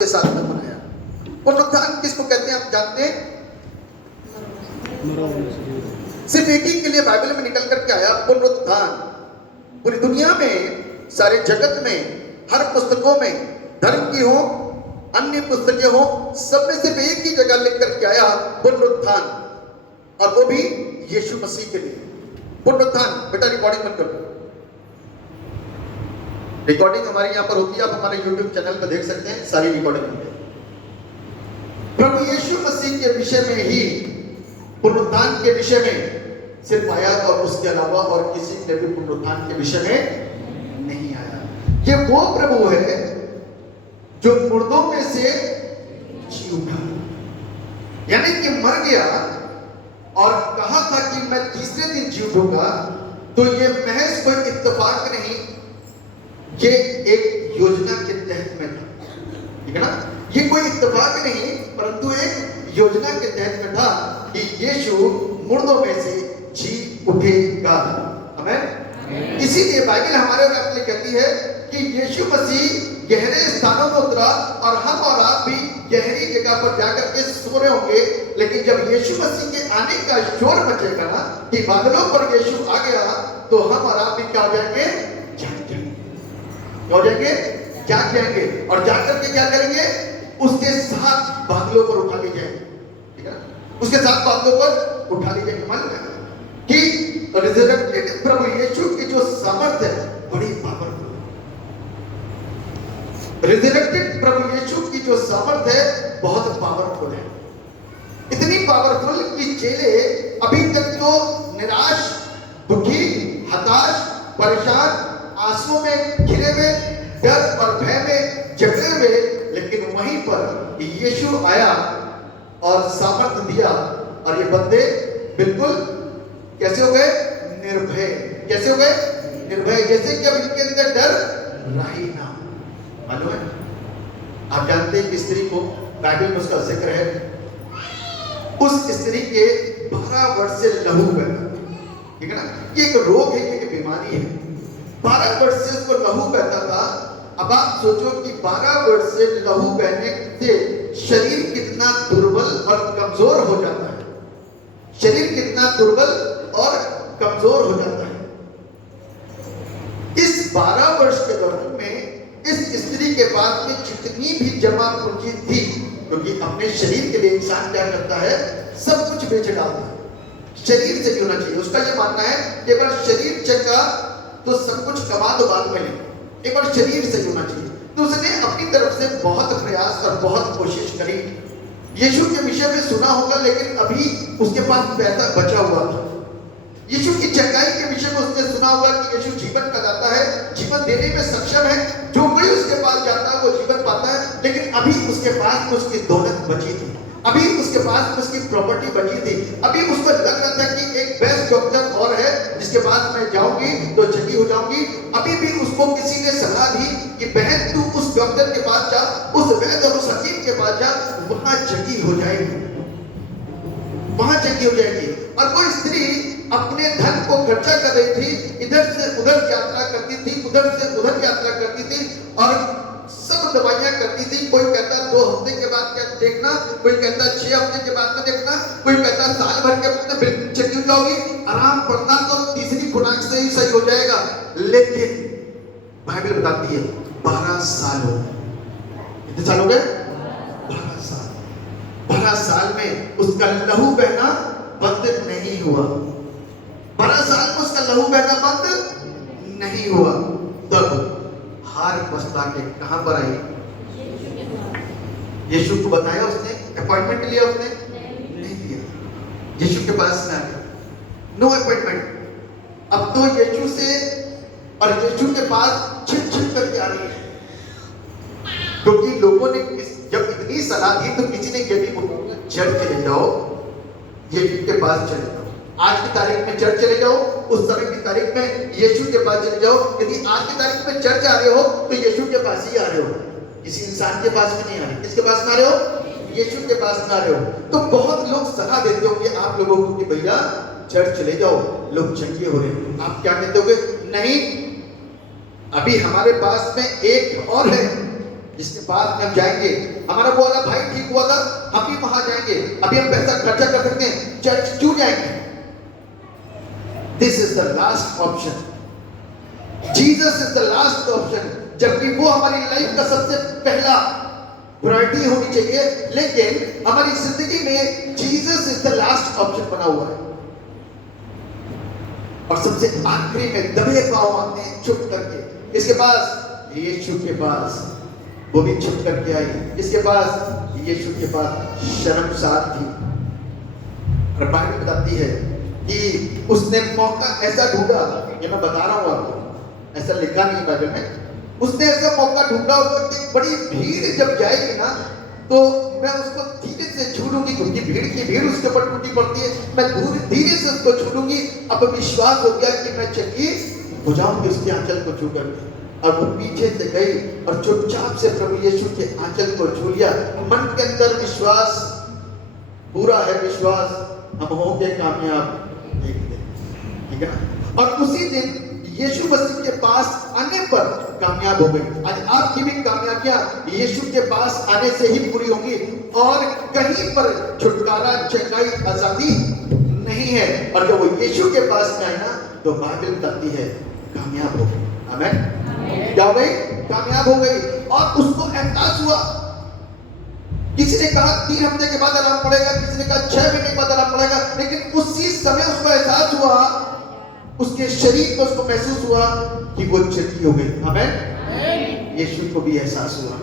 के साथ में बनाया। पुनरुत्थान किसको कहते हैं आप जानते हैं? सिर्फ एक ही के लिए बाइबल में निकल करके आया पुनरुत्थान। पूरी दुनिया में, सारे जगत में, हर पुस्तकों में, धर्म की हो, अन्य पुस्तकें हो, सब में सिर्फ एक ही जगह लिख करके आया पुनरुत्थान, और वो भी यीशु मसीह के लिए। पुनरुत्थान बेटा रिकॉर्डिंग मत करो, रिकॉर्डिंग हमारी यहाँ पर होती है, आप हमारे YouTube चैनल पर देख सकते हैं, सारी रिकॉर्डिंग होती है। प्रभु यीशु मसीह के विषय में ही, पुनरुत्थान के विषय में सिर्फ आया, और उसके अलावा और किसी ने भी पुनरुत्थान के विषय में नहीं आया। ये वो प्रभु है जो मुर्दों में से जी उठा, यानी कि मर गया और कहा था कि मैं तीसरे दिन जी उठूंगा। तो ये महज कोई इत्तेफाक नहीं, ये एक योजना के तहत में था, ठीक है ना? ये कोई इत्तेफाक नहीं, परंतु एक योजना के तहत में था कि यीशु मुर्दों में से जी उठेगा। आमीन। इसीलिए बाइबल हमारे लिए कहती है कि यीशु मसीह गहरे स्थानों में उतरा, और हम और आप भी गहरी जगह पर जाकर के सो रहे होंगे, लेकिन जब यीशु मसीह के आने का शोर मचेगा ना कि बादलों पर यीशु आ गया, तो हम और आप भी क्या हो जाएंगे? जाग जाएंगे। हो जाएंगे, जाग जाएंगे, और जाग करके क्या करेंगे? उसके साथ बादलों पर उठा ली जाएंगे, ठीक है? उसके साथ बादलों पर उठा ली जाएंगे। मालूम है कि रिजरेक्टेड प्रभु यीशु की जो सामर्थ है बड़ी पावरफुल। रिजरेक्टेड प्रभु यीशु की जो सामर्थ है बहुत पावरफुल है, इतनी पावरफुल कि चेले अभी तक तो निराश, दुखी, हताश, परेशान, आंसुओं में घिरे हुए, डर और भय में जकड़े हुए, लेकिन वहीं पर यीशु आया और सामर्थ दिया, और ये बंदे बिल्कुल कैसे हो गए? निर्भय। कैसे हो गए? निर्भय, जैसे कि अब इनके अंदर डर रहा ही ना। मालूम है, आप जानते हैं कि स्त्री को बाइबल में उसका जिक्र है, उस स्त्री के 12 वर्ष से लहू बहता, ठीक है ना? ये एक रोग है, ये एक बीमारी है। 12 वर्ष से उसको लहू बहता था। अब आप सोचो कि 12 वर्ष से लहू बहने से शरीर कितना दुर्बल और कमजोर हो जाता है, शरीर कितना दुर्बल और कमजोर हो जाता है। इस 12 वर्ष के दौरान में इस स्त्री के पास में जितनी भी जमा पूंजी थी, क्योंकि अपने शरीर के लिए इंसान क्या करता है? सब कुछ बेच डालता है। शरीर से होना चाहिए, उसका यह मानना है केवल शरीर चंगा तो सब कुछ कमा दो बाद में, एक बार शरीर से होना चाहिए। तो उसने अपनी तरफ से बहुत प्रयास और बहुत कोशिश करी। यीशु के विषय में सुना होगा, लेकिन अभी उसके पास पैसा बचा हुआ था। यीशु की चंगाई के विषय में उसने सुना होगा कि यीशु जीवन का दाता है, जीवन देने में सक्षम है, जो कोई उसके पास जाता है वो जीवन पाता है। लेकिन अभी उसके पास उसकी दौलत बची थी, अभी उसके पास उसकी प्रॉपर्टी बची थी, अभी उसको लग रहा था कि एक बेस्ट डॉक्टर और है जिसके पास मैं जाऊंगी तो जगी हो जाऊंगी। अभी भी उसको किसी ने सलाह दी कि बहन तू उस डॉक्टर के पास जा, उस वैद्य और उस हकीम के पास जा, वहां जगी हो जाएगी, वहां जगी हो जाएगी। और वो स्त्री अपने धन को खर्चा कर रही थी, इधर से उधर यात्रा करती थी, उधर से उधर यात्रा करती थी, और सब दवाइयां करती थी। कोई कहता 2 हफ्ते के बाद क्या देखना, कोई कहता 6 हफ्ते के बाद में देखना, कोई कहता साल भर के बाद में बिल्कुल चली हो जाओगी, आराम पड़ना तो तीसरी खुराक से ही सही हो जाएगा। लेकिन बाइबल बताती है 12 साल हो गए। कितने साल हो गए? 12 साल। 12 साल में उसका लहू बहना बंद नहीं हुआ। 12 साल में उसका लहू बहना बंद नहीं हुआ। तब हार पछता के कहां पर आई? यीशु को बताया उसने, अपॉइंटमेंट लिया उसने? नहीं लिया। यीशु के पास ना गया, नो अपॉइंटमेंट। अब तो यीशु से और यीशु के पास छिप छिप करके आ रही है, क्योंकि लोगों ने जब इतनी सलाह दी तो किसी ने ये भी बोला चर्च चले जाओ, यीशु के पास चले जाओ, आज की तारीख में चर्च चले जाओ, उस समय की तारीख में यीशु के पास चले जाओ। यदि आज की तारीख में चर्च आ रहे हो तो यीशु के पास ही आ रहे हो, किसी इंसान के पास में नहीं आ रहे। किसके पास में आ रहे हो? यीशु के पास में आ रहे हो। तो बहुत लोग सलाह देते होंगे आप लोगों को कि भैया चर्च चले जाओ, लोग चंगे हो रहे हैं। आप क्या कहते होगे? नहीं, अभी हमारे पास में एक और है जिसके पास में हम जाएंगे, हमारा वो वाला भाई ठीक हुआ था, हम भी वहां जाएंगे, अभी हम पैसा खर्चा कर सकते हैं, चर्च क्यों जाएंगे? This is the last option, Jesus is the last option, जबकि वो हमारी लाइफ का सबसे पहला प्रायोरिटी होनी चाहिए, लेकिन हमारी जिंदगी में Jesus is the last option बना हुआ है। और सबसे आखिरी में दबे पांव आते हैं चुप करके, इसके पास यीशु के पास, वो भी चुप करके आई, इसके पास यीशु के पास शर्मसार थी। और बाइबल बताती है कि उसने मौका ऐसा ढूंढा, ये मैं बता रहा हूं आपको, ऐसा लिखा नहीं बाइबल में, उसने ऐसा मौका ढूंढा होगा कि बड़ी भीड़ जब जाएगी ना तो मैं उसको धीरे से छूलूंगी, क्योंकि भीड़ उसके ऊपर टूटी पड़ती है, मैं धीरे से उसको छूलूंगी। अब विश्वास हो गया कि मैं चकित हो जाऊंगी उसके आंचल को छू करके। अब वो पीछे से गई और चुपचाप से प्रभु यीशु के आंचल को छू लिया। मन के अंदर विश्वास पूरा है, विश्वास हम होंगे कामयाब एक दिन, ठीक है ना। और उसी दिन यीशु मसीह के पास आने पर कामयाब हो गई। आज आपकी भी कामयाबियां यीशु के पास आने से ही पूरी होंगी, और कहीं पर छुटकारा, चंगाई, आजादी नहीं है। और जब वो यीशु के पास में आए ना तो बाइबल बताती है कामयाब हो गई। आमीन, क्या हो गई? कामयाब हो गई। और उसको एहसास हुआ, किसी ने कहा 3 हफ्ते के बाद अलार्म पड़ेगा, किसी ने कहा 6 महीने के बाद अलार्म पड़ेगा, लेकिन उसी समय उसको एहसास हुआ, उसके शरीर को उसको महसूस हुआ कि वो चंगी हो गई। आमीन। यीशु को भी एहसास हुआ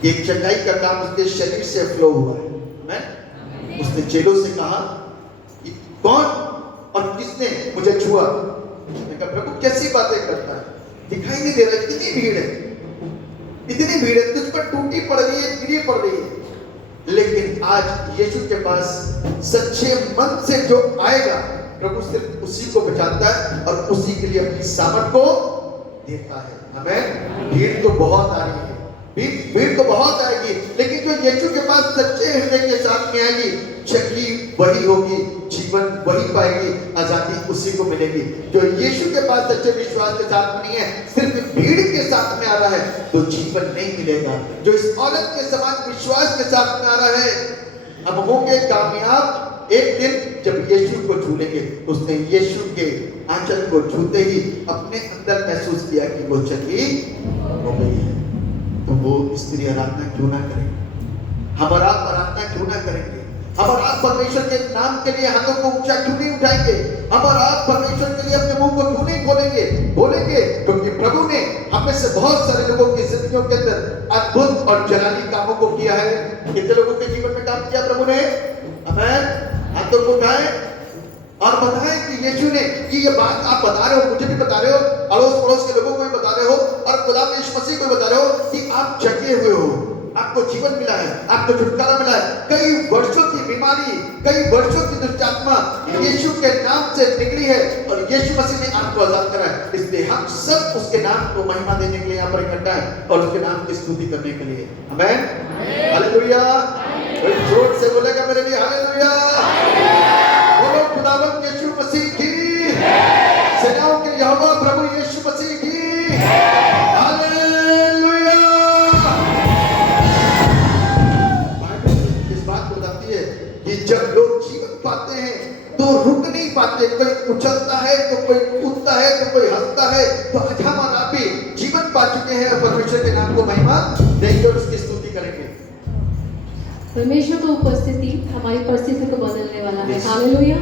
कि एक चंगाई का काम उसके शरीर से फ्लो हुआ है। आमीन। उसने चेलों से कहा कि कौन और किसने मुझे छुआ? मैंने कहा प्रभु कैसी बातें करता है, दिखाई नहीं दे रहा, इतनी भीड़ है, इतनी भीड़ है, तुझ पर टूटी पड़ रही है, गिरी पड़ रही है। लेकिन आज यीशु के पास सच्चे मन से जो आएगा, प्रभु सिर्फ उसी को बचाता है और उसी के लिए अपनी सामर्थ को देता है। हमें भीड़ तो बहुत आ रही है, भीड़ तो बहुत आएगी, लेकिन जो यीशु के पास सच्चे हृदय के साथ में आएगी, चंगी वही होगी, जीवन वही पाएगी, आजादी उसी को मिलेगी। जो यीशु के पास सच्चे विश्वास के साथ नहीं है, सिर्फ भीड़ के साथ में आ रहा है, तो जीवन नहीं मिलेगा। जो इस औरत के समान विश्वास के साथ में आ रहा है, हम होंगे कामयाब एक दिन जब यीशु को छू लेंगे। उसने यीशु के आंचल को छूते ही अपने अंदर महसूस किया कि वो चंगी हो गई है। तो वो स्त्री आराधना क्यों ना करें? हम और आप आराधना क्यों ना करेंगे? हम और आप परमेश्वर के नाम के लिए हाथों को ऊंचा क्यों नहीं उठाएंगे? हम और आप परमेश्वर के लिए अपने मुंह को क्यों नहीं खोलेंगे? बोलेंगे, क्योंकि प्रभु ने हमें से बहुत सारे लोगों की जिंदगियों के अंदर अद्भुत और जलाली कामों को किया है। कितने लोगों के जीवन में काम किया प्रभु ने? आमीन। हाथों को उठाएं और बताएं कि यीशु ने, कि ये बात आप बता रहे हो, मुझे भी बता रहे हो, अड़ोस पड़ोस के लोगों को भी बता रहे हो, और खुदा यीशु मसीह को बता रहे हो कि आप जगे हुए हो, आपको जीवन मिला है, आपको छुटकारा मिला है। कई वर्षों की बीमारी, कई वर्षों की दुष्ट आत्मा यीशु के नाम से निकली है और यीशु मसीह ने आपको आजाद करा है। इसलिए हम सब उसके नाम को महिमा देने के लिए यहाँ पर इकट्ठा है और उसके नाम की स्तुति करने के लिए। आमीन, हालेलुया। जोर से बोलेगा मेरे लिए हालेलुया। बोलो खुदावंद यीशु मसीह की, सेनाओं के यहोवा प्रभु यीशु मसीह की हालेलुया। बाइबल इस बात को बताती है कि जब लोग जीवन पाते हैं तो रुक नहीं पाते, कोई उछलता है तो कोई कूदता है तो कोई हंसता है। तो आज हम और आप भी जीवन पा चुके हैं और परमेश्वर के नाम को महिमा देंगे और उसकी स्तुति करेंगे। परमेश्वर की उपस्थिति हमारी परिस्थिति को बदलने वाला है। हालेलुया।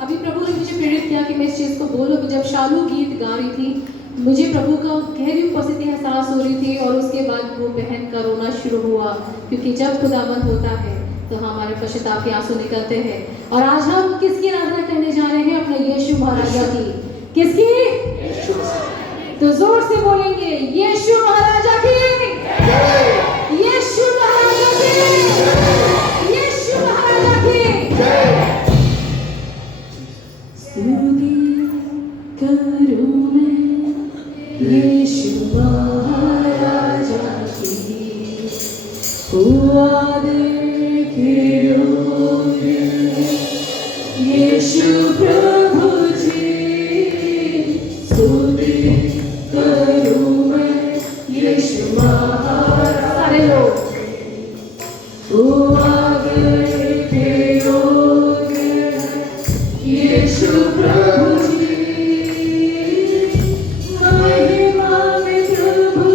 अभी प्रभु ने मुझे प्रेरित किया कि मैं इस चीज़ को बोलूं कि जब शालू गीत गा रही थी, मुझे प्रभु का गहरी उपस्थिति एहसास हो रही थी, और उसके बाद वो बहन का रोना शुरू हुआ, क्योंकि जब खुदाबंद होता है तो हमारे पश्चाताप के आंसू निकलते हैं। और आज हम किसकी आराधना करने जा रहे हैं? अपने यीशु महाराजा की। किसकी? तो जोर से बोलेंगे, यीशु महाराजा की, यीशु महाराजा की, यीशु महाराजा की। स्तुति करूं मैं यीशु महाराजा की, हुआ देखी यीशु प्रभु जी। स्तुति करूं मैं यीशु ओ आ गए थे लोग यीशु प्रभु जी महिमा में प्रभु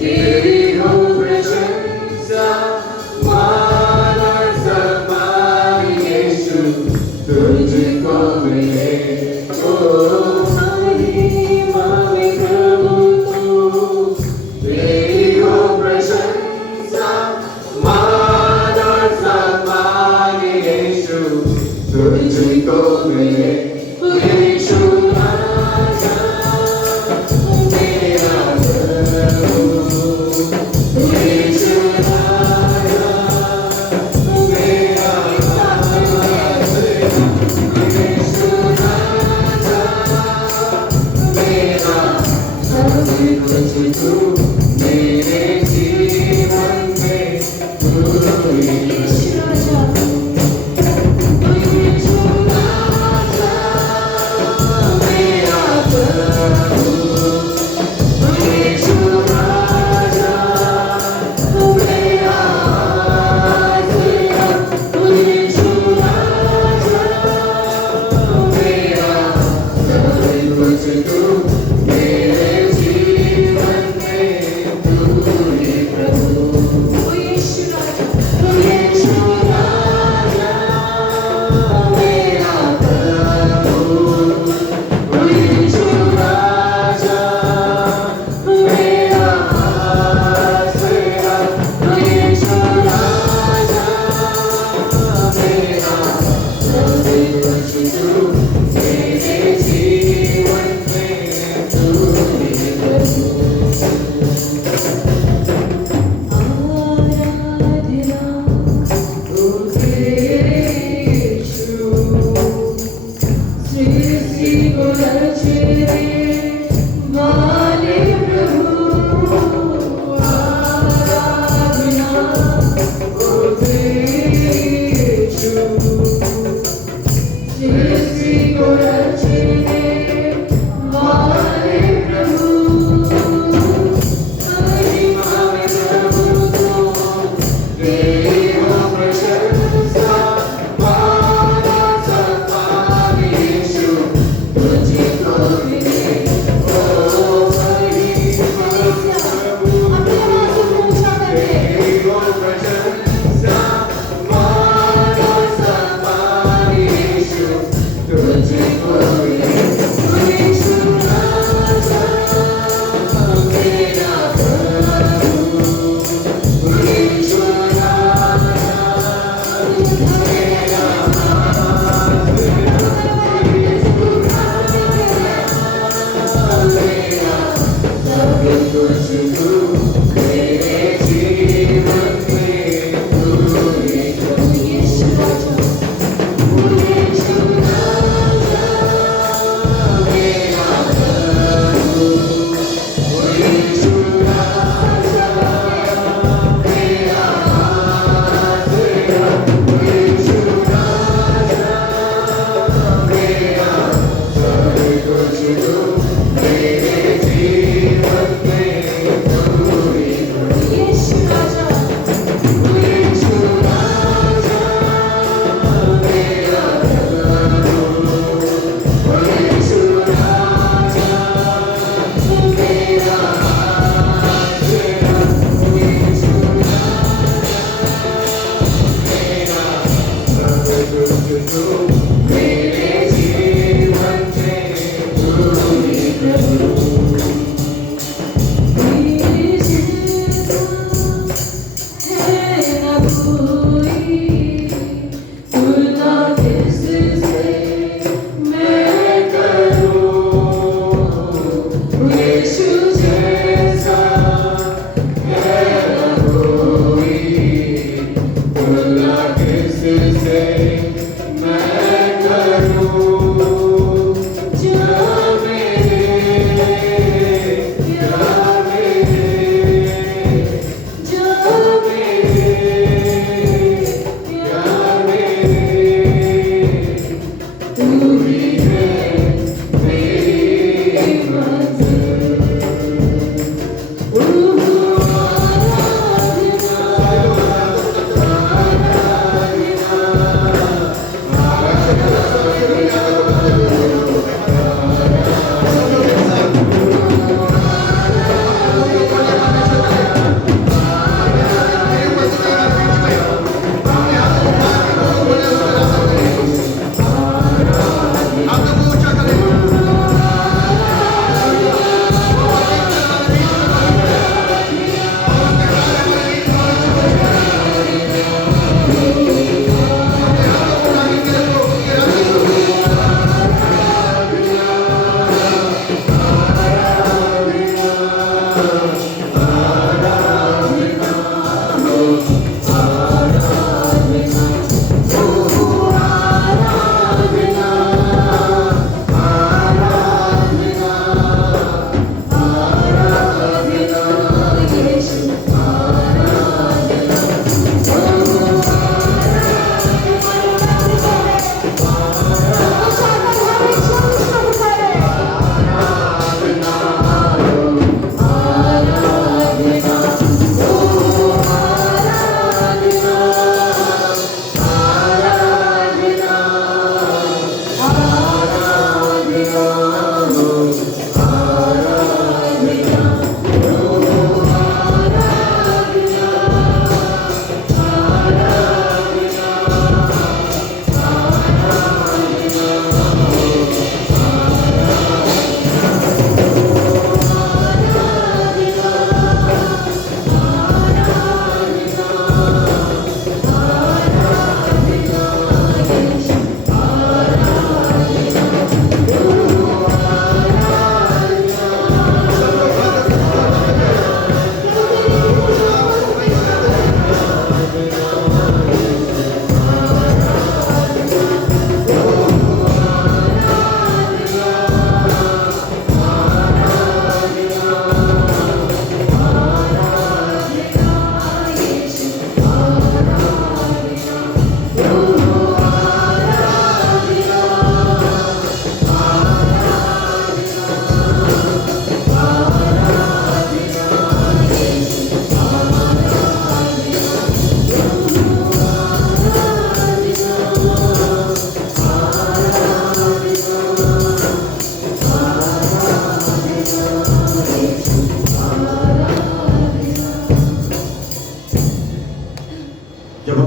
तेरी हो प्रशंसा माना सम्मान यीशु तुझको मिले ओ महिमा में प्रभु तेरी हो प्रशंसा माना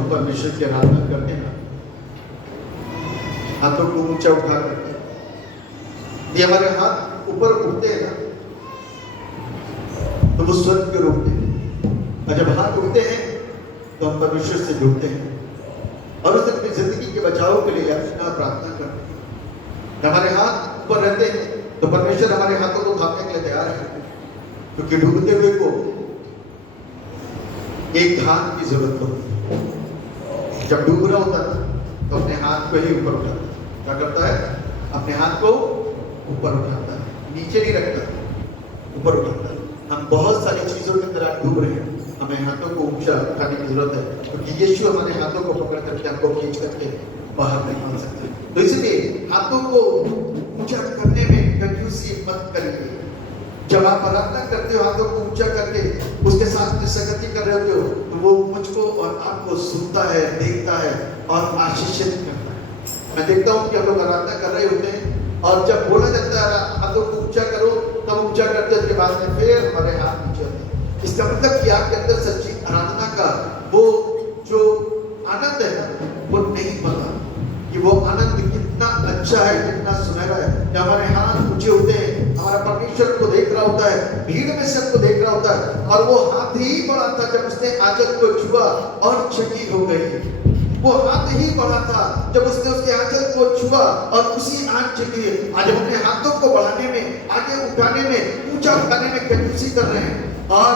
हम परमेश्वर की आराधना करते हैं, हाथों को ऊंचा उठा करते हैं, ये हमारे हाथ ऊपर उठते हैं ना तो वो स्वर्ग के रूप में, और जब हाथ उठते हैं तो हम परमेश्वर से जुड़ते हैं और उस अपनी जिंदगी के बचाव के लिए याचना प्रार्थना करते हैं। जब हमारे हाथ ऊपर रहते हैं तो परमेश्वर हमारे हाथों को थामने के लिए तैयार है, क्योंकि डूबते हुए को एक हाथ की जरूरत होती है। जब डूब रहा होता है तो अपने हाथ को ही ऊपर उठाता है। क्या करता है? अपने हाथ को ऊपर उठाता है, नीचे नहीं रखता, ऊपर उठाता है। हम बहुत सारी चीजों के अंदर आज डूब रहे हैं, हमें हाथों को ऊंचा उठाने की जरूरत है, क्योंकि यीशु हमारे हाथों को पकड़ करके हमको खींच करके बाहर निकाल सकते हैं। तो इसलिए हाथों को ऊंचा करने में कंजूसी मत करिए। जब आप आराधना करते हो हाथों को ऊंचा करके उसके साथ संगति कर रहे होते हो तो वो मुझको और आपको सुनता है, देखता है और आशीषित करता है। मैं देखता हूँ कि हम लोग आराधना कर रहे होते हैं और जब बोला जाता है हाथों को ऊंचा करो, तब ऊंचा करते हैं, उसके बाद में फिर हमारे हाथ नीचे होते हैं। इसका मतलब कि आपके अंदर सच्ची आराधना का वो जो आनंद है वो नहीं पता कि वो आनंद कितना अच्छा है, कितना सुनहरा है। जब हमारे हाथ ऊंचे होते हैं, हमारा परमेश्वर को देख रहा होता है, भीड़ में सबको देख रहा होता है, और वो हाथ ही बढ़ा था जब उसने आंचल को छुआ और चंगी हो गई। वो हाथ ही बढ़ा था जब उसने उसके आंचल को छुआ और उसी आंच के आज हम अपने हाथों को बढ़ाने में, आगे उठाने में, ऊंचा उठाने में कंजूसी कर रहे हैं, और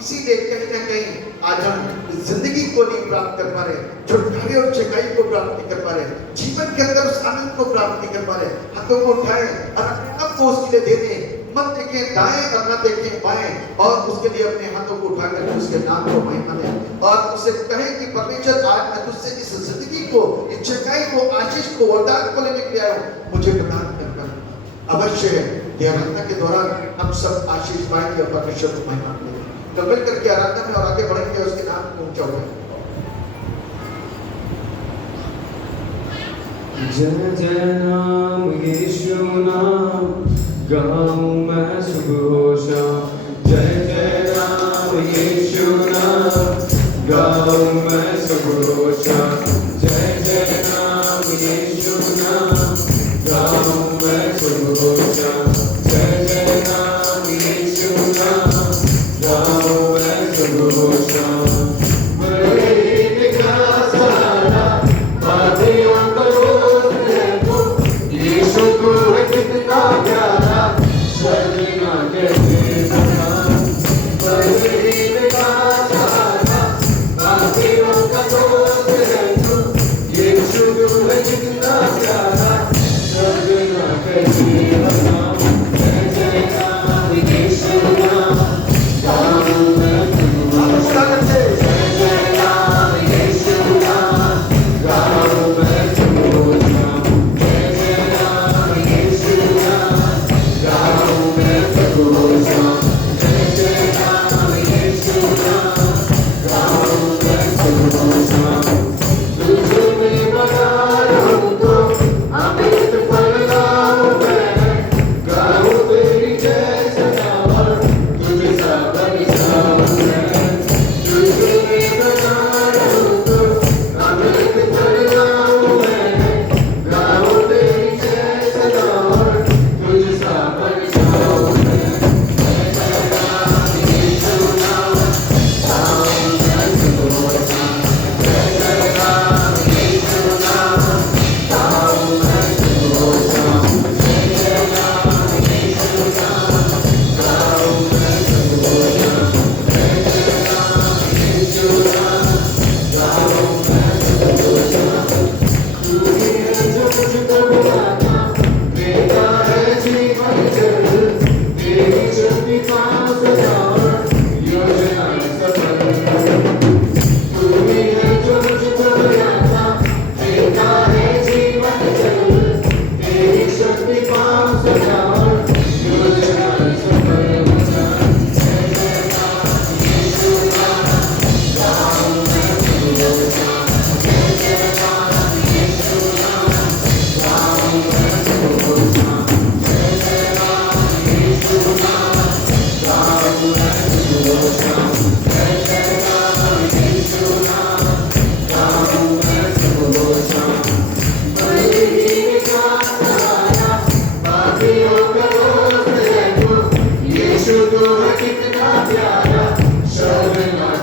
इसीलिए कहीं ना कहीं आज हम जिंदगी को नहीं प्राप्त कर पा रहे, छुटकारे और चंगाई को प्राप्त नहीं कर पा रहे, जीवन के अंदर उस आनंद को प्राप्त नहीं कर पा रहे। हाथों को उठाएं और अपने आप को उसके लिए दे दें। मत देखें दाएं और न देखें बाएं, और उसके लिए अपने हाथों को उठा करके उसके नाम को महिमा दें और उसे कहें कि परमेश्वर आज मैं तुझसे इस जिंदगी को, इस चंगाई को, आशीष को, वरदान को लेने के लिए आया हूं, मुझे प्रदान कर। अवश्य है कि आराधना के दौरान हम सब आशीष पाएंगे और परमेश्वर को महिमा देंगे। तो मिल करके आराधना में और आगे बढ़ेंगे, उसके नाम को ऊंचा उठाएंगे। जय जय नाम यीशु नाम गाऊं मैं सुघोषा। जय जय नाम यीशु नाम गाऊं मैं सुघोषा। जय जय नाम यीशु नाम गाऊं मैं सुघोषा। जय जय नाम यीशु नाम गाऊं मैं सुघोषा। कितना प्यारा सर्वना के नमस्कार।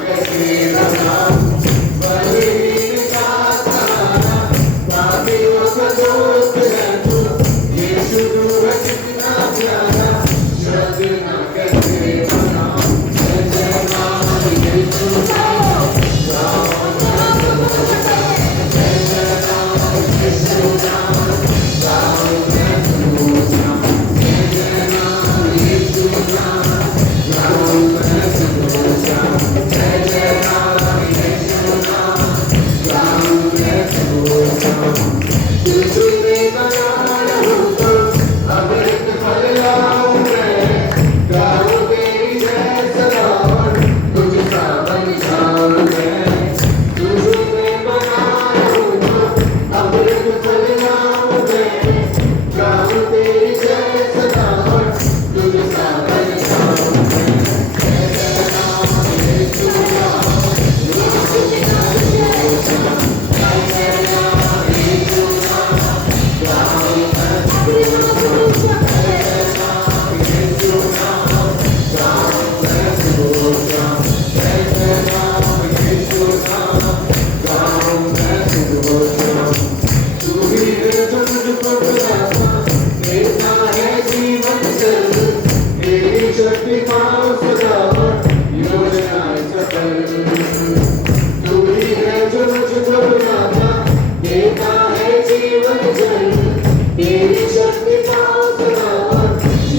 कैसे बनाऊं बलहीन का सहारा पापियों का दोस्त है तू यीशु तू है कितना प्यारा शब्द ना कैसे बनाऊं जय जय नाम यीशु नाम गाओ जय जय नाम यीशु नाम गाओ मैं सुनो जय जय नाम यीशु नाम गाओ मैं सुनो जय जय नाम यीशु नाम गाओ मैं सुनो तुझे बनाना हूँ तो अब एक फल लाऊं मैं गाऊं तेरी जय सलाम तुझसा बन जाऊं मैं तुझे बनाना हूँ तो अब एक फल लाऊं मैं गाऊं तेरी जय सलाम तुझसा बन जाऊं मैं जय जय नाम यीशु नाम गाऊं मैं सुनो जय जय नाम यीशु नाम गाऊं मैं सुनो जय जय नाम यीशु नाम गाऊं मैं सुनो जय जय नाम यीशु नाम गाऊं मैं सुनो तू ही है जो मुझको बुलाता देता है जीवन जल तेरी शक्ति पाओ सदा योजनाएं सफल तू ही है जो मुझको बुलाता देता है जीवन जल तेरी शक्ति पाओ सदा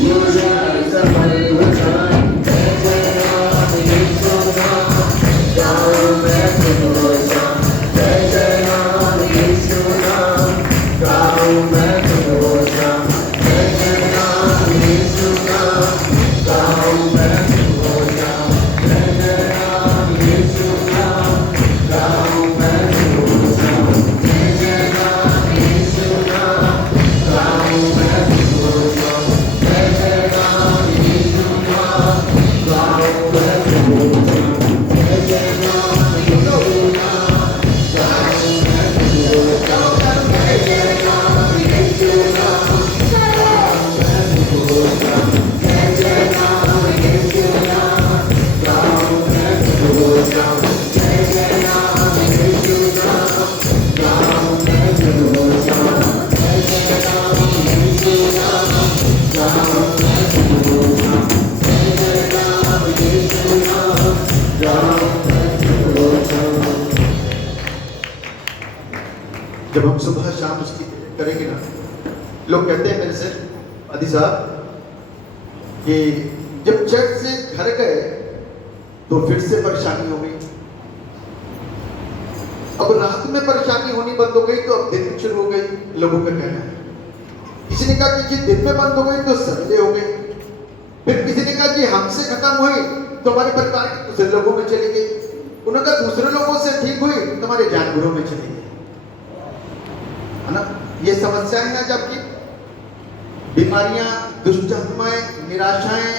योजनाएं सफल हो जाए जय जय नाम यीशु नाम गाऊं मैं सुनो जय जय नाम यीशु नाम गाऊं मैं सुनो जय जय नाम यीशु नाम गाऊं मैं सुनो जय जय नाम यीशु नाम गाऊं मैं सुनो जय जय नाम यीशु नाम गाऊं मैं सुनो जय जय नाम यीशु नाम गाऊं मैं सुनो जय जय नाम यीशु नाम गाऊं मैं सुनो जय जय नाम यीशु नाम गाऊं मैं सुनो जय जय नाम यीशु नाम गाऊं मैं सुनो जय जय नाम यीशु नाम गाऊं मैं सुनो जय जय नाम यीशु नाम गाऊं मैं सुनो जय जय नाम यीशु नाम गाऊं मैं सुनो जब हम सुबह शाम उसकी करेंगे ना, लोग कहते हैं मेरे से आदि साहब कि जब चर्च से घर गए तो फिर से परेशानी हो गई, अब रात में परेशानी होनी बंद हो गई तो अब दिन में शुरू हो गई। लोगों का कहना है, किसी ने कहा कि दिन में बंद हो गई तो संडे हो गई, फिर किसी ने कहा कि हमसे खत्म हुई तो हमारे परिवार के दूसरे लोगों में चली गई, उन्होंने कहा दूसरे लोगों से ठीक हुई तो हमारे जानवरों में चली गई, है ना। ये समस्याएं हैं, जबकि बीमारियां, दुष्ट आत्माएं, निराशाएं,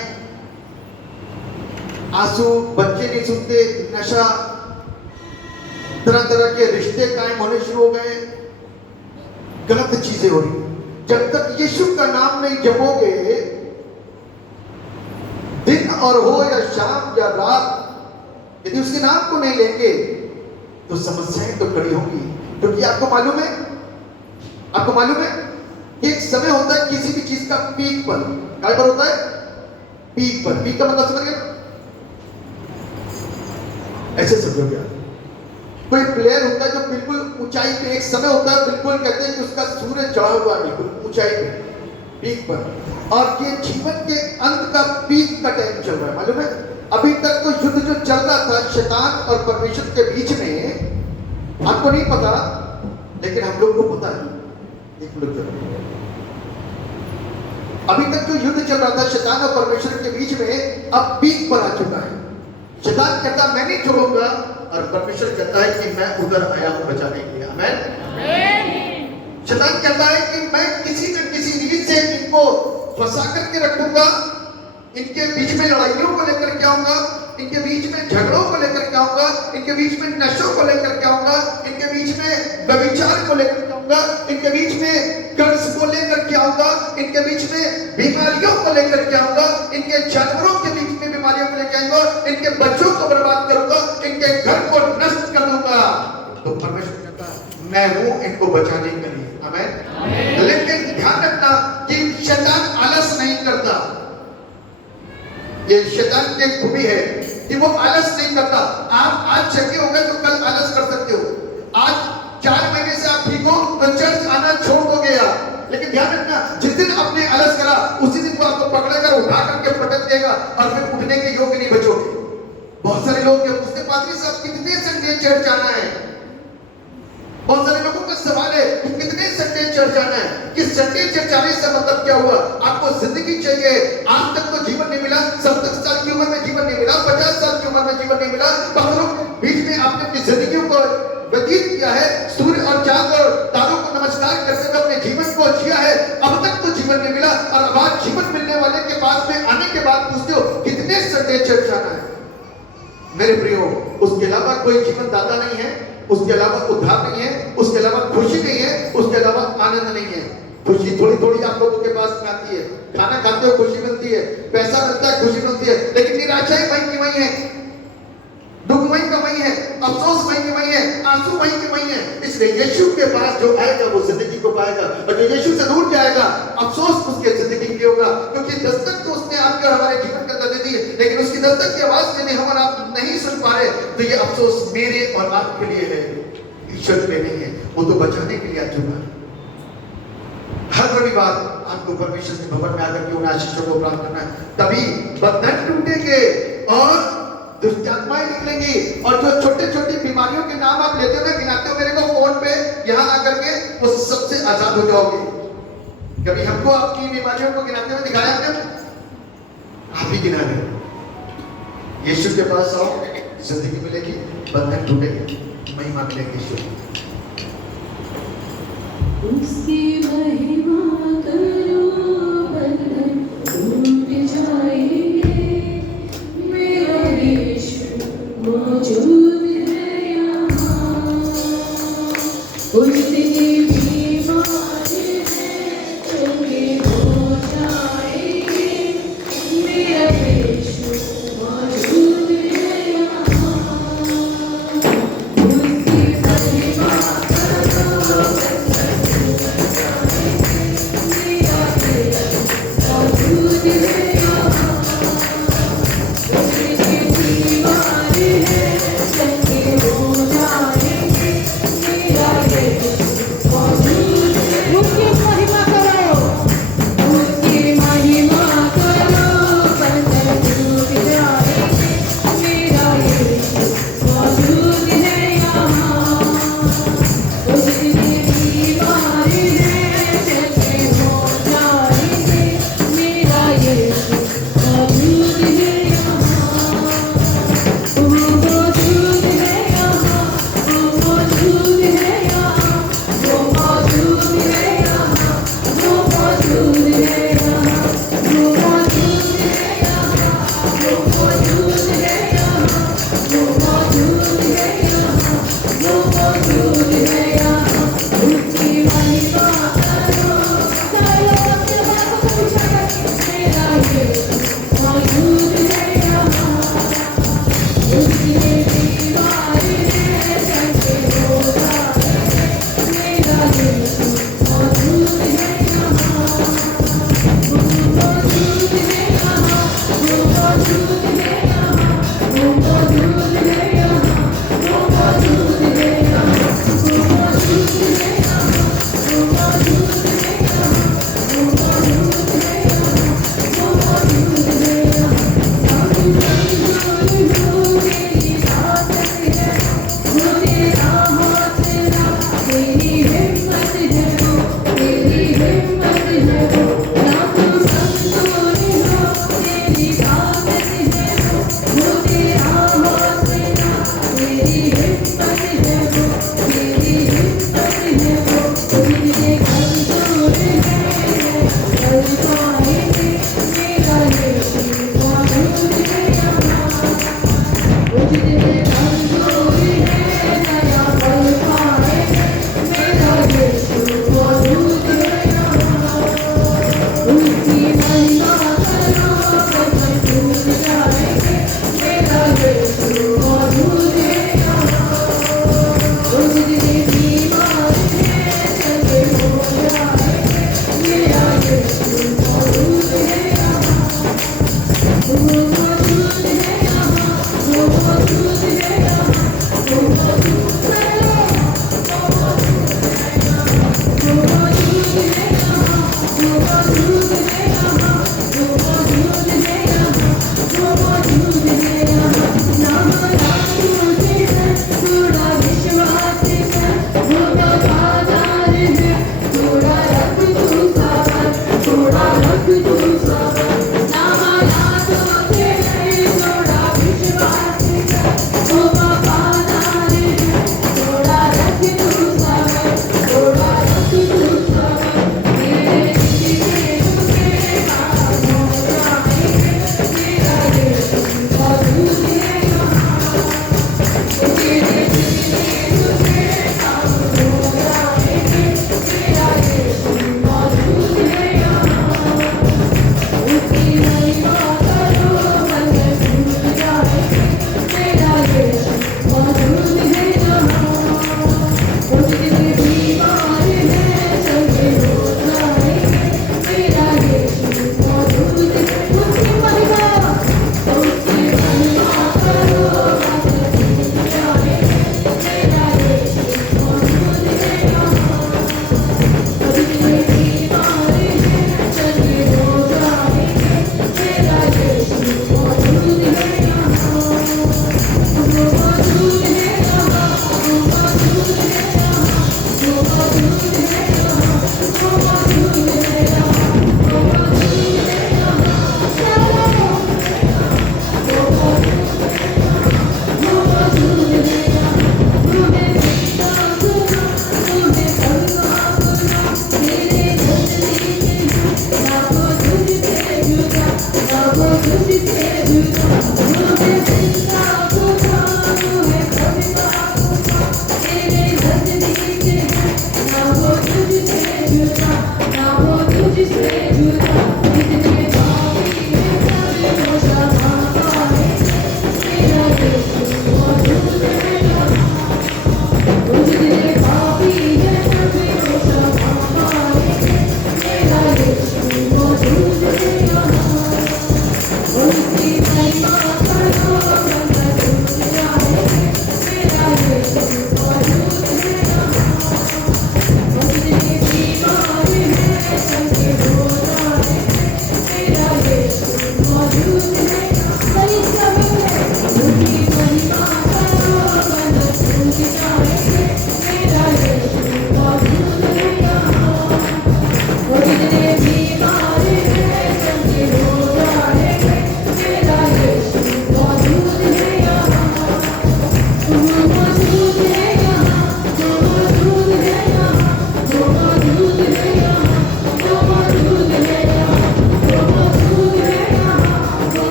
आंसू, बच्चे नहीं सुनते, नशा, तरह तरह के रिश्ते कायम होने शुरू हो गए, गलत चीजें हो रही। जब तक यीशु का नाम नहीं जपोगे, दिन और हो या शाम या रात, यदि उसके नाम को नहीं लेंगे तो समस्याएं तो खड़ी होंगी। क्योंकि आपको मालूम है एक समय होता है किसी भी चीज का पीक पर, क्या पर होता है? पीक पर। पीक का मतलब समझ गए? ऐसे समझो क्या, कोई प्लेयर होता है जो बिल्कुल ऊंचाई पे, एक समय होता है बिल्कुल कहते हैं कि उसका सूर्य चढ़ा हुआ है बिल्कुल ऊंचाई पे, पीक पर, और ये जीवन के अंत का पीक का टाइम चल रहा है। मालूम है, अभी तक तो युद्ध जो चल रहा था शैतान और परमेश्वर के बीच में, आपको नहीं पता लेकिन हम लोग को पता है। एक मिनट, अभी तक जो युद्ध चल रहा था शैतान और परमेश्वर के बीच में, अब पीक पर आ चुका है। शैतान कहता मैं नहीं छोड़ूंगा, और परमेश्वर कहता है कि मैं उधर आया हूं बचाने के लिए। आमीन। शैतान कहता है कि मैं किसी न किसी रीत से इनको फंसा करके रखूंगा, इनके बीच में लड़ाइयों को लेकर के आऊंगा, इनके बीच में झगड़ों को लेकर के आऊंगा, इनके बीच में नशों को लेकर के आऊंगा, इनके बीच में व्यभिचार को लेकर के आऊंगा, इनके बीच में कर्ज को लेकर के आऊंगा, इनके बीच में बीमारियों को लेकर के आऊंगा, इनके जानवरों के बीच में बीमारियों को लेकर आऊंगा, इनके बच्चों को बर्बाद करूंगा। मैं हूं इनको बचाने के लिए। आमीन। लेकिन ध्यान रखना कि शैतान आलस नहीं करता। ये शैतान की एक खूबी है कि वो आलस नहीं करता। आप आज चंगे हो गए तो कल आलस कर सकते हो। आज 4 महीने से आप ठीक हो तो चर्च आना छोड़ दोगे आप। लेकिन ध्यान रखना, जिस दिन आपने आलस करा उसी दिन वो आपको पकड़ेगा, उठा करके पटक देगा और फिर उठने के योग्य नहीं बचोगे। बहुत सारे लोग पूछते, पादरी साहब कितने संडे चर्च आना है? बहुत सारे लोगों का सवाल है कि कितने संडे चर्च आना है? कि संडे चर्च आने से मतलब क्या हुआ? आपको जिंदगी चाहिए। आज तक तो जीवन नहीं मिला, 70 साल की उम्र में जीवन नहीं मिला, 50 साल की उम्र में जीवन नहीं मिला। पत्थरों के बीच में आपने अपनी जिंदगी को व्यतीत किया है, सूर्य और चांद और तारों को नमस्कार करते हुए अपने जीवन को जिया है। अब तक तो जीवन नहीं मिला और अब आज जीवन मिलने वाले के पास में आने के बाद पूछते हो कितने संडे चर्च आना है? मेरे प्रियो, उसके अलावा कोई जीवन दाता नहीं है, उसके अलावा उद्धार नहीं है, उसके अलावा खुशी नहीं है, उसके अलावा आनंद नहीं है। खुशी थोड़ी थोड़ी आप लोगों के पास में आती है। खाना खाते हो खुशी मिलती है, पैसा मिलता है खुशी मिलती है, लेकिन निराशाएं वहीं की वहीं है, दुख वहीं का वहीं है, अफसोस वहीं की वहीं है, आंसू वहीं के वहीं है। इसलिए यीशु के पास जो आएगा वो जिंदगी को पाएगा, और जो यीशु से दूर जाएगा अफसोस उसके जिंदगी की होगा। क्योंकि दस्तक तो उसने आपके और हमारे जीवन के अंदर दे दी है, लेकिन उसकी दस्तक की आवाज यदि हम और आप नहीं सुन पा रहे तो ये अफसोस मेरे और आपके लिए है, ईश्वर के लिए नहीं है। वो तो बचाने के लिए आ चुका है। हर रविवार आपको परमेश्वर के भवन में आकर के उन आशीषों को प्राप्त करना है, तभी बंधन टूटेंगे और दुष्ट आत्माएं निकलेंगी। और जो छोटे छोटी बीमारियों के नाम आप लेते हो, गिनाते हो मेरे को फोन पे, यहाँ आकर के वो सबसे आजाद हो जाओगे। कभी हमको आपकी बीमारियों को गिनाते हुए दिखाया आपने? आप ही गिना रहे। यीशु के पास आओ, जिंदगी मिलेगी, बंधन टूटेंगे, महिमा मिलेगी यीशु। उसकी महिमा करो, बंधन टूट जाएंगे। मेरा यीशु मौजूद है यहाँ। उसकी बीमारी है, चंगे हो जाएंगे। मेरा यीशु मौजूद है यहाँ। उसकी महिमा करो,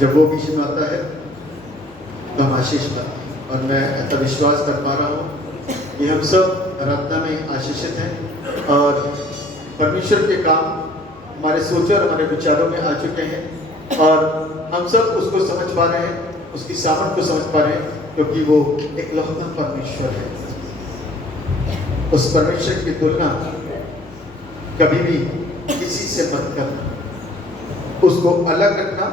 जब वो बीच में आता है तो हम आशीष पाते हैं। और मैं ऐसा विश्वास कर पा रहा हूँ कि हम सब आराधना में आशीषित हैं और परमेश्वर के काम हमारे सोच और हमारे विचारों में आ चुके हैं और हम सब उसको समझ पा रहे हैं, उसकी सामर्थ को समझ पा रहे हैं, क्योंकि वो एक लौहता परमेश्वर है। उस परमेश्वर की तुलना कभी भी किसी से मत करना, उसको अलग रखना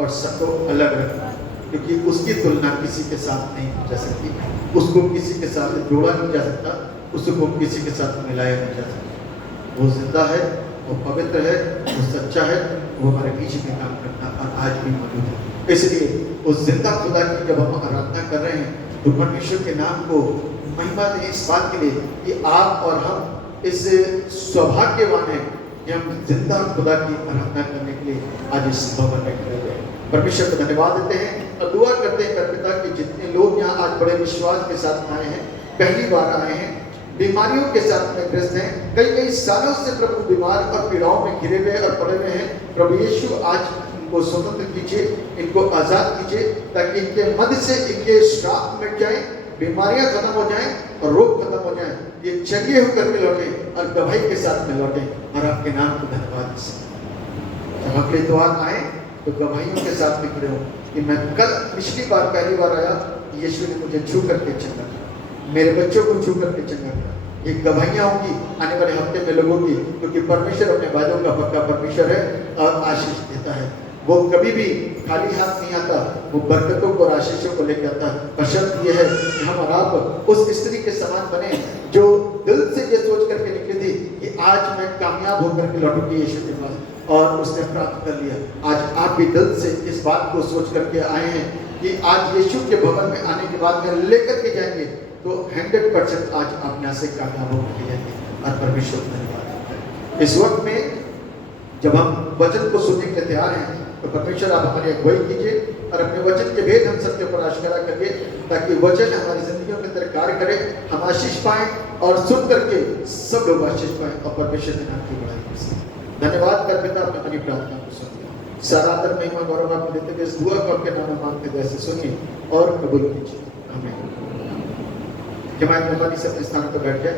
और सबको अलग रखना, क्योंकि उसकी तुलना किसी के साथ नहीं की जा सकती, उसको किसी के साथ जोड़ा नहीं जा सकता, उसको किसी के साथ मिलाया नहीं जा सकता। वो जिंदा है, वो पवित्र है, वो सच्चा है, वो हमारे बीच में काम करता और आज भी मौजूद है। इसलिए उस जिंदा खुदा की जब हम आराधना कर रहे हैं तो परमेश्वर के नाम को महिमा दें इस बात के लिए कि आप और हम इस सौभाग्यवान हैं कि हम जिंदा खुदा की आराधना करने के लिए आज इस भवन में खड़े हुए हैं। परमेश्वर को धन्यवाद देते हैं और दुआ करते हैं पिता कि जितने लोग यहाँ आज बड़े विश्वास के साथ आए हैं, पहली बार आए हैं, बीमारियों के साथ में ग्रस्त हैं, कई सालों से प्रभु बीमार और पीड़ाओं में घिरे हुए और पड़े हुए हैं, प्रभु यीशु आज इनको स्वतंत्र कीजिए, इनको आजाद कीजिए, ताकि इनके मध्य से इनके श्राप मिट जाए, बीमारियां खत्म हो जाएं और रोग खत्म हो जाएं, ये चंगे होकर के लौटे और गवाही के साथ में लौटे और आपके नाम को धन्यवाद दे सकें। जब अगले द्वार आए तो गवाहियों के साथ में खड़े हो कि मैं कल पिछली बार पहली बार आया, यीशु ने मुझे छू करके चंगा किया, मेरे बच्चों को छू करके चंगा किया। ये गवाहियां होंगी आने वाले हफ्ते में लोगों की, क्योंकि परमेश्वर अपने वादों का पक्का परमेश्वर है और आशीष देता है। वो कभी भी खाली हाथ नहीं आता, वो बरकतों को और आशीषों को लेकर आता है। पर शर्त यह है कि हम और आप उस स्त्री के समान बने जो दिल से ये सोच करके निकली थी कि आज मैं कामयाब होकर के लौटूंगी यीशु के पास, और उसने प्राप्त कर लिया। आज आप भी दिल से इस बात को सोच करके आए हैं कि आज यीशु के भवन में आने के बाद में लेकर के जाएंगे तो 100% आज आप यहाँ से कामयाब होकर जाएंगे और परमेश्वर धन्यवाद। इस वक्त में जब हम वचन को सुनने के लिए तैयार हैं तो परमेश्वर आप हमारी अगुवाई कीजिए और अपने वचन के भेद हम सबके ऊपर आश्कारा करिए, ताकि वचन हमारी जिंदगियों के अंदर कार्य करे, हम आशीष पाएं और सुन करके सब लोग आशीष पाएं और परमेश्वर के नाम की बड़ाई करें। धन्यवाद कर पिता, आपने हमारी प्रार्थना को सुन लिया। सारा आदर महिमा गौरव आपको देते हुए इस दुआ को आपके नाम में मांगते हुए ऐसे सुनिए और कबूल कीजिए। आमीन। जमात मेहरबानी से अपने स्थान पर बैठ जाए।